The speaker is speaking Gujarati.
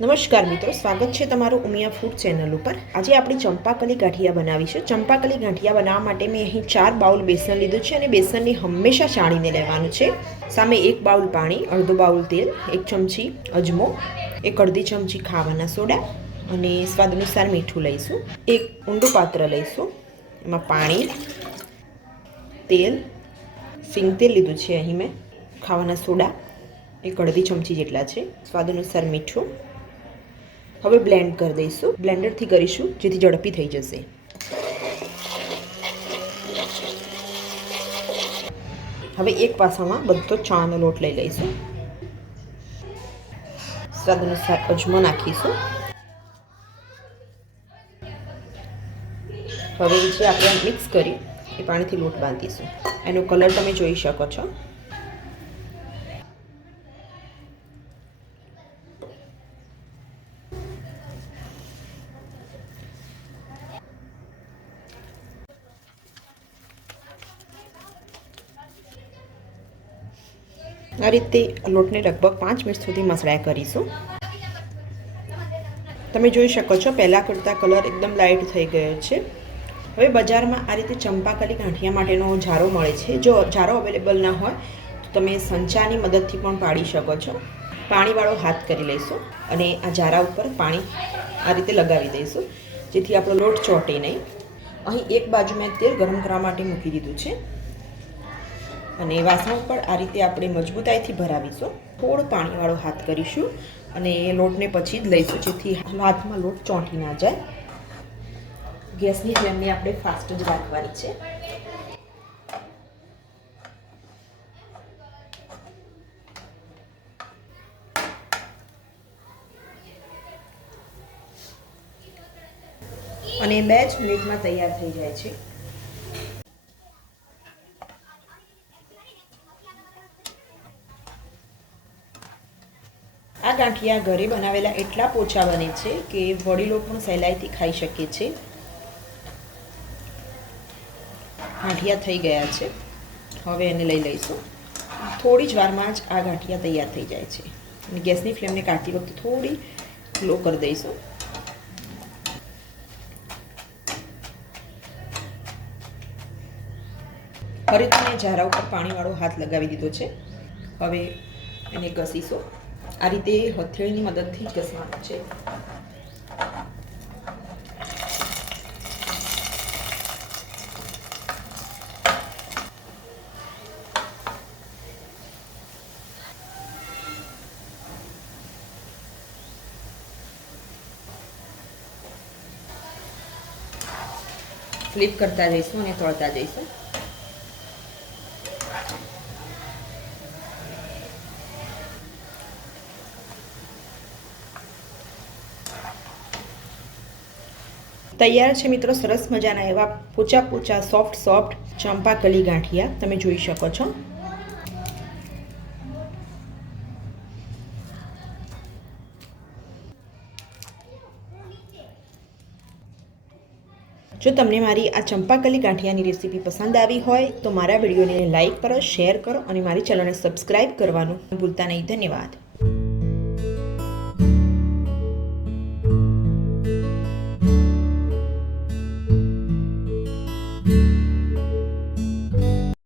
નમસ્કાર મિત્રો, સ્વાગત છે તમારું ઉમિયા ફૂડ ચેનલ ઉપર। આજે આપણે ચંપાકલી ગાંઠિયા બનાવીશું। ચંપાકલી ગાંઠિયા બનાવવા માટે મેં અહીં 4 બાઉલ બેસન લીધું છે અને બેસનને હંમેશા ચાળીને લેવાનું છે। સામે 1 બાઉલ પાણી, અડધો બાઉલ તેલ, 1 ચમચી અજમો, 1 અડધી ચમચી ખાવાના સોડા અને સ્વાદ અનુસાર મીઠું લઈશું। 1 ઊંડું પાત્ર લઈશું, એમાં પાણી, તેલ, સિંગ તેલ લીધું છે અહીં મેં, ખાવાના સોડા 1 અડધી ચમચી જેટલા છે, સ્વાદ અનુસાર મીઠું। હવે બ્લેન્ડ કરી દઈશું। બ્લેન્ડરથી કરીશું જેથી ઝડપી થઈ જશે। હવે એક વાસણમાં બધો ચણાનો લોટ લઈ લઈશું। સ્વાદ અનુસાર અજમો નાખીશું। હવે જે આપણે મિક્સ કરી એ પાણીથી લોટ બાંધીશું। એનો કલર તમે જોઈ શકો છો। આ રીતે લોટને લગભગ 5 મિનિટ સુધી મસળાયા કરીશું। તમે જોઈ શકો છો પહેલાં કરતાં કલર એકદમ લાઇટ થઈ ગયો છે। હવે બજારમાં આ રીતે ચંપાકલી ગાંઠિયા માટેનો જારો મળે છે। જો જારો અવેલેબલ ના હોય તો તમે સંચાની મદદથી પણ પાડી શકો છો। પાણીવાળો હાથ કરી લઈશું અને આ જારા ઉપર પાણી આ રીતે લગાવી દઈશું જેથી આપણો લોટ ચોંટે નહીં। અહીં એક બાજુ મેં તેલ ગરમ કરવા માટે મૂકી દીધું છે અને વાસણ ઉપર આ રીતે આપણે મજબૂતાઈથી ભરાવીશું। થોડું પાણીવાળો હાથ કરીશું અને લોટને પછી જ લઈશું જેથી હાથમાં લોટ ચોંટી ના જાય। ગેસની ફ્લેમને આપણે ફાસ્ટ જ રાખવાની છે। અને 2 જ મિનિટમાં તૈયાર થઈ જાય છે। આ ગાંઠિયા ઘરે બનાવેલા એટલા પોચા બને છે કે વડીલો પણ સહેલાઈથી ખાઈ શકે છે। ગાંઠિયા થઈ ગયા છે, હવે એને લઈ લઈશું। થોડી જ વારમાં જ આ ગાંઠિયા તૈયાર થઈ જાય છે અને ગેસની ફ્લેમને કાઢતી વખતે થોડી લો કરી દઈશું। ફરીથી મેં જારા ઉપર પાણીવાળો હાથ લગાવી દીધો છે। હવે એને ઘસીશું। આ રીતે હથેળીની મદદથી જ ઘસવાનું છે। ફ્લિપ કરતા જઈશું અને તળતા જઈશું। તૈયાર છે મિત્રો સરસ મજાના એવા પોચા પોચા સોફ્ટ ચંપાકલી ગાંઠિયા, તમે જોઈ શકો છો। જો તમને મારી આ ચંપાકલી ગાંઠિયાની રેસીપી પસંદ આવી હોય તો મારા વિડીયોને લાઈક કરો, શેર કરો અને મારી ચેનલને સબસ્ક્રાઈબ કરવાનું ભૂલતા નહીં। ધન્યવાદ।